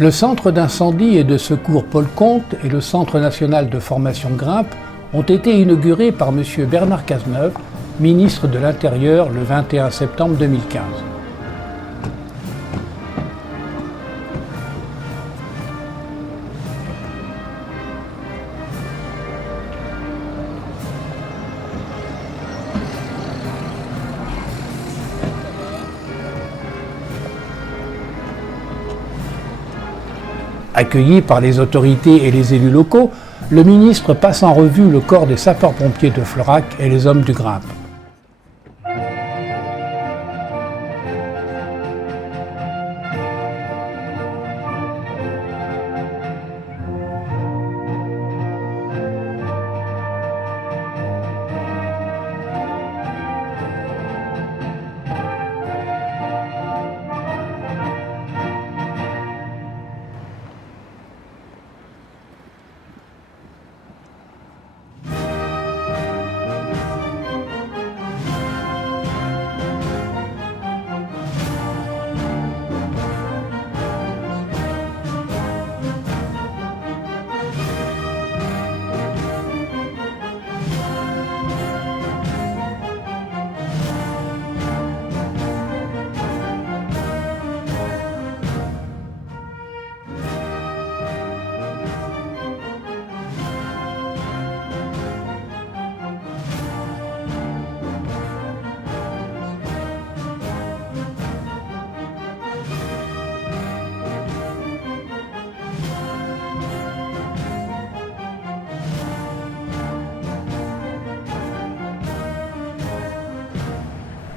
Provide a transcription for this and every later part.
Le Centre d'incendie et de secours Paul Comte et le Centre national de formation Grimpe ont été inaugurés par M. Bernard Cazeneuve, ministre de l'Intérieur, le 21 septembre 2015. Accueilli par les autorités et les élus locaux, le ministre passe en revue le corps des sapeurs-pompiers de Florac et les hommes du Grimpe.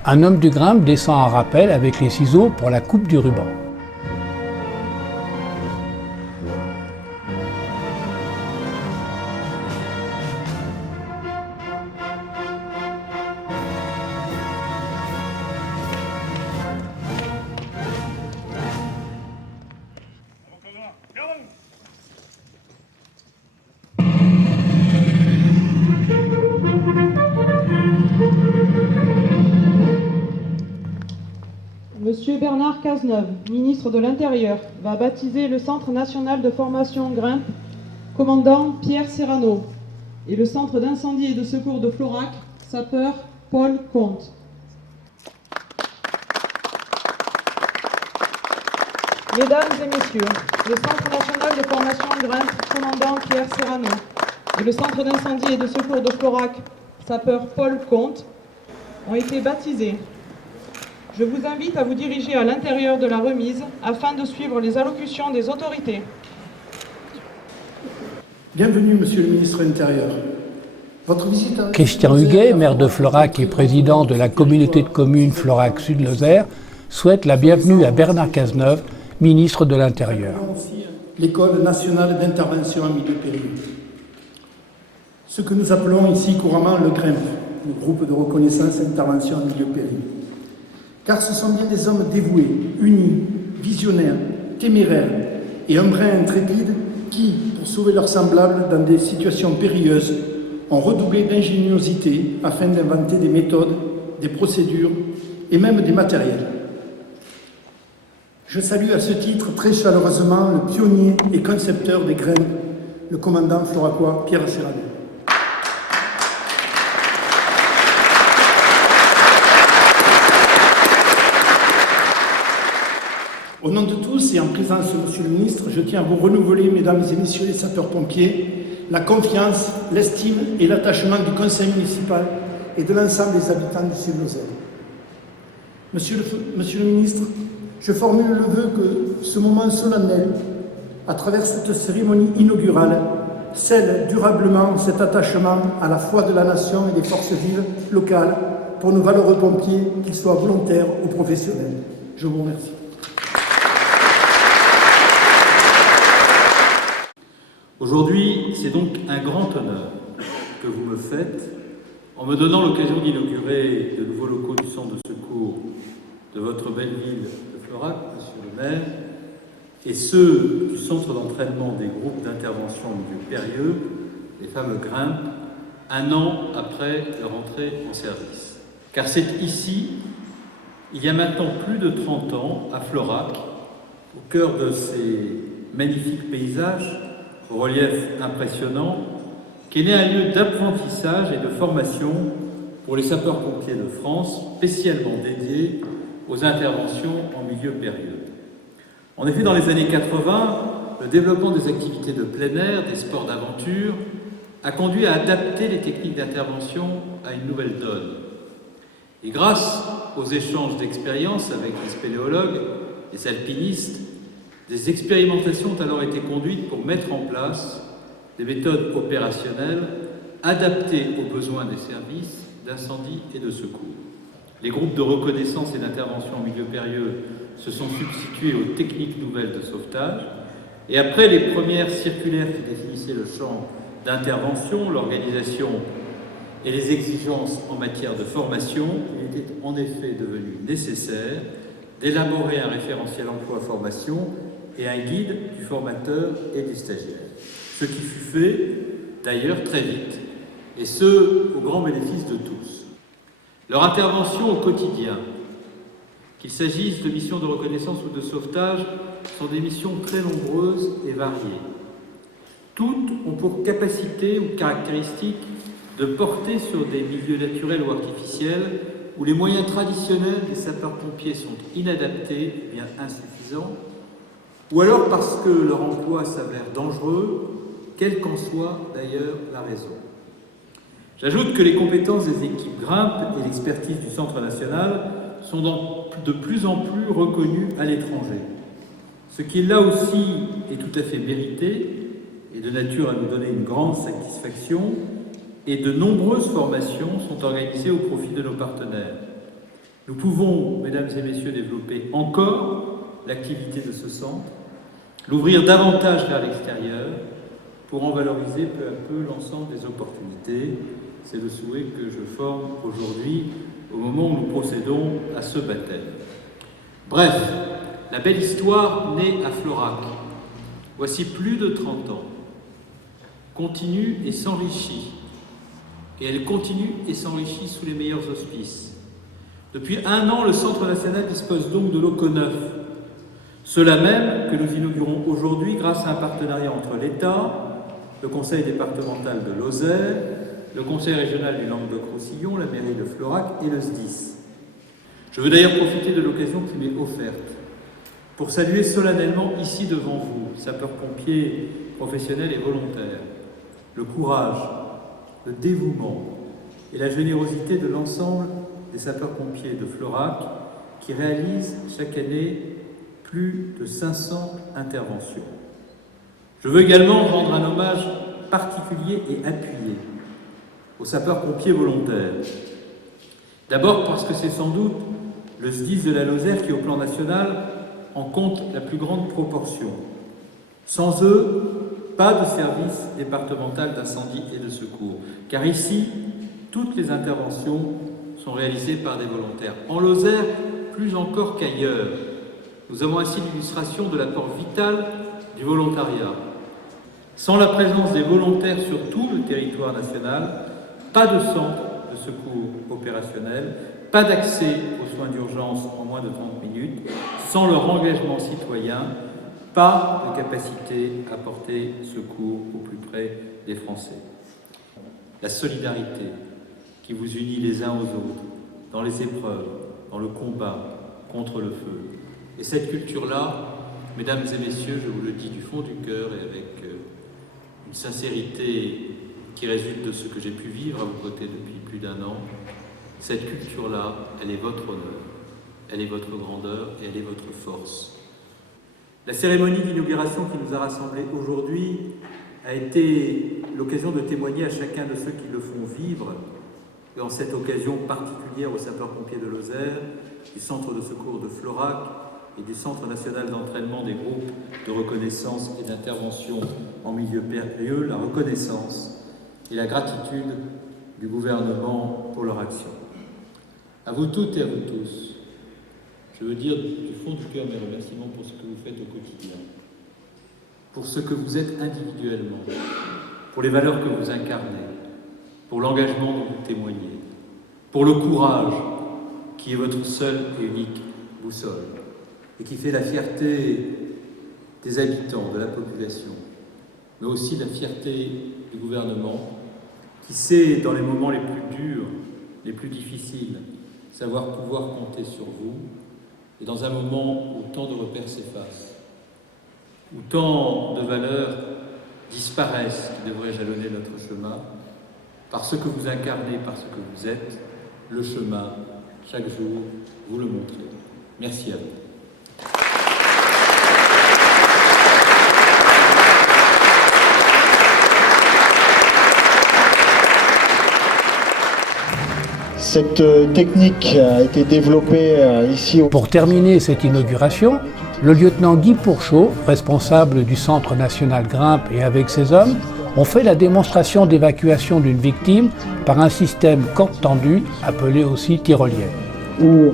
Un homme du Grimpe descend en rappel avec les ciseaux pour la coupe du ruban. Monsieur Bernard Cazeneuve, ministre de l'Intérieur, va baptiser le Centre national de formation Grimpe, commandant Pierre Serrano, et le Centre d'incendie et de secours de Florac, sapeur Paul Comte. Mesdames et messieurs, le Centre national de formation Grimpe, commandant Pierre Serrano, et le Centre d'incendie et de secours de Florac, sapeur Paul Comte, ont été baptisés. Je vous invite à vous diriger à l'intérieur de la remise afin de suivre les allocutions des autorités. Bienvenue, Monsieur le ministre de l'Intérieur. Votre visite à... Christian Huguet, maire de Florac et président de la communauté de communes Florac Sud-Lozère, souhaite la bienvenue à Bernard Cazeneuve, ministre de l'Intérieur. L'École nationale d'intervention en milieu périlleux. Ce que nous appelons ici couramment le GRIMP, le groupe de reconnaissance et intervention en milieu périlleux. Car ce sont bien des hommes dévoués, unis, visionnaires, téméraires et un brin intrépide qui, pour sauver leurs semblables dans des situations périlleuses, ont redoublé d'ingéniosité afin d'inventer des méthodes, des procédures et même des matériels. Je salue à ce titre très chaleureusement le pionnier et concepteur des GRIMP, le commandant floracois Pierre Serrano. Au nom de tous et en présence de Monsieur le ministre, je tiens à vous renouveler, mesdames et messieurs les sapeurs-pompiers, la confiance, l'estime et l'attachement du conseil municipal et de l'ensemble des habitants du Sud-Lozère. Monsieur le ministre, je formule le vœu que ce moment solennel, à travers cette cérémonie inaugurale, scelle durablement cet attachement à la foi de la nation et des forces vives locales pour nos valeureux pompiers, qu'ils soient volontaires ou professionnels. Je vous remercie. Aujourd'hui, c'est donc un grand honneur que vous me faites en me donnant l'occasion d'inaugurer de nouveaux locaux du centre de secours de votre belle ville de Florac, monsieur le maire, et ceux du centre d'entraînement des groupes d'intervention au milieu périlleux, les fameux Grimpe, un an après leur entrée en service. Car c'est ici, il y a maintenant plus de 30 ans, à Florac, au cœur de ces magnifique paysage au relief impressionnant, qui est né un lieu d'apprentissage et de formation pour les sapeurs-pompiers de France, spécialement dédié aux interventions en milieu périlleux. En effet, dans les années 80, le développement des activités de plein air, des sports d'aventure, a conduit à adapter les techniques d'intervention à une nouvelle donne. Et grâce aux échanges d'expériences avec les spéléologues, les alpinistes, des expérimentations ont alors été conduites pour mettre en place des méthodes opérationnelles adaptées aux besoins des services d'incendie et de secours. Les groupes de reconnaissance et d'intervention en milieu périlleux se sont substitués aux techniques nouvelles de sauvetage, et après les premières circulaires qui définissaient le champ d'intervention, l'organisation et les exigences en matière de formation, il était en effet devenu nécessaire d'élaborer un référentiel emploi-formation et un guide du formateur et des stagiaires. Ce qui fut fait, d'ailleurs, très vite, et ce, au grand bénéfice de tous. Leur intervention au quotidien, qu'il s'agisse de missions de reconnaissance ou de sauvetage, sont des missions très nombreuses et variées. Toutes ont pour capacité ou caractéristique de porter sur des milieux naturels ou artificiels où les moyens traditionnels des sapeurs-pompiers sont inadaptés, bien insuffisants, ou alors parce que leur emploi s'avère dangereux, quelle qu'en soit d'ailleurs la raison. J'ajoute que les compétences des équipes Grimpe et l'expertise du Centre national sont de plus en plus reconnues à l'étranger, ce qui là aussi est tout à fait mérité et de nature à nous donner une grande satisfaction, et de nombreuses formations sont organisées au profit de nos partenaires. Nous pouvons, mesdames et messieurs, développer encore l'activité de ce centre, l'ouvrir davantage vers l'extérieur pour en valoriser peu à peu l'ensemble des opportunités. C'est le souhait que je forme aujourd'hui au moment où nous procédons à ce baptême. Bref, la belle histoire née à Florac, voici plus de 30 ans, continue et s'enrichit. Et elle continue et s'enrichit sous les meilleurs auspices. Depuis 1 an, le Centre national dispose donc de locaux neufs. Ceux-là même que nous inaugurons aujourd'hui grâce à un partenariat entre l'État, le Conseil départemental de Lozère, le Conseil régional du Languedoc-Roussillon, la mairie de Florac et le SDIS. Je veux d'ailleurs profiter de l'occasion qui m'est offerte pour saluer solennellement ici devant vous, sapeurs-pompiers professionnels et volontaires, le courage, le dévouement et la générosité de l'ensemble des sapeurs-pompiers de Florac qui réalisent chaque année plus de 500 interventions. Je veux également rendre un hommage particulier et appuyé aux sapeurs-pompiers volontaires. D'abord parce que c'est sans doute le SDIS de la Lozère qui, au plan national, en compte la plus grande proportion. Sans eux, pas de service départemental d'incendie et de secours, car ici, toutes les interventions sont réalisées par des volontaires. En Lozère, plus encore qu'ailleurs, nous avons ainsi l'illustration de l'apport vital du volontariat. Sans la présence des volontaires sur tout le territoire national, pas de centre de secours opérationnel, pas d'accès aux soins d'urgence en moins de 30 minutes, sans leur engagement citoyen, pas de capacité à porter secours au plus près des Français. La solidarité qui vous unit les uns aux autres dans les épreuves, dans le combat contre le feu. Et cette culture-là, mesdames et messieurs, je vous le dis du fond du cœur et avec une sincérité qui résulte de ce que j'ai pu vivre à vos côtés depuis plus d'1 an, cette culture-là, elle est votre honneur, elle est votre grandeur et elle est votre force. La cérémonie d'inauguration qui nous a rassemblés aujourd'hui a été l'occasion de témoigner à chacun de ceux qui le font vivre, et en cette occasion particulière aux sapeurs-pompiers de Lozère, du Centre de secours de Florac et du Centre national d'entraînement des groupes de reconnaissance et d'intervention en milieu périlleux, la reconnaissance et la gratitude du gouvernement pour leur action. À vous toutes et à vous tous, je veux dire du fond du cœur mes remerciements pour ce que vous faites au quotidien, pour ce que vous êtes individuellement, pour les valeurs que vous incarnez, pour l'engagement dont vous témoignez, pour le courage qui est votre seule et unique boussole et qui fait la fierté des habitants, de la population, mais aussi la fierté du gouvernement qui sait, dans les moments les plus durs, les plus difficiles, savoir pouvoir compter sur vous, et dans un moment où tant de repères s'effacent, où tant de valeurs disparaissent qui devraient jalonner notre chemin, par ce que vous incarnez, par ce que vous êtes, le chemin, chaque jour, vous le montrez. Merci à vous. Cette technique a été développée ici. Pour terminer cette inauguration, le lieutenant Guy Pourchaud, responsable du Centre national Grimpe et avec ses hommes, ont fait la démonstration d'évacuation d'une victime par un système corde tendue, appelé aussi tyrolienne. Ou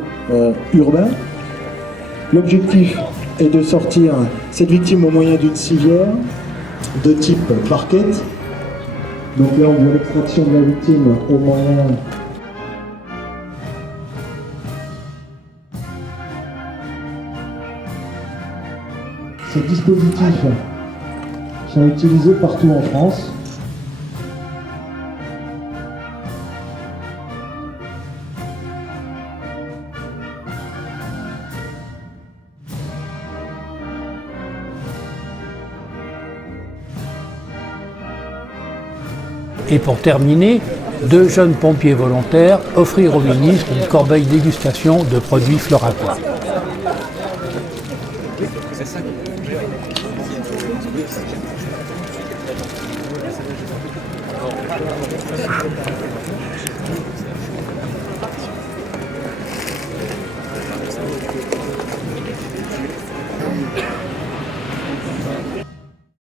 urbain. L'objectif est de sortir cette victime au moyen d'une civière de type barquette. Donc là, on voit l'extraction de la victime au moyen Ces dispositifs sont utilisés partout en France. Et pour terminer, 2 jeunes pompiers volontaires offrirent au ministre une corbeille dégustation de produits Floracois.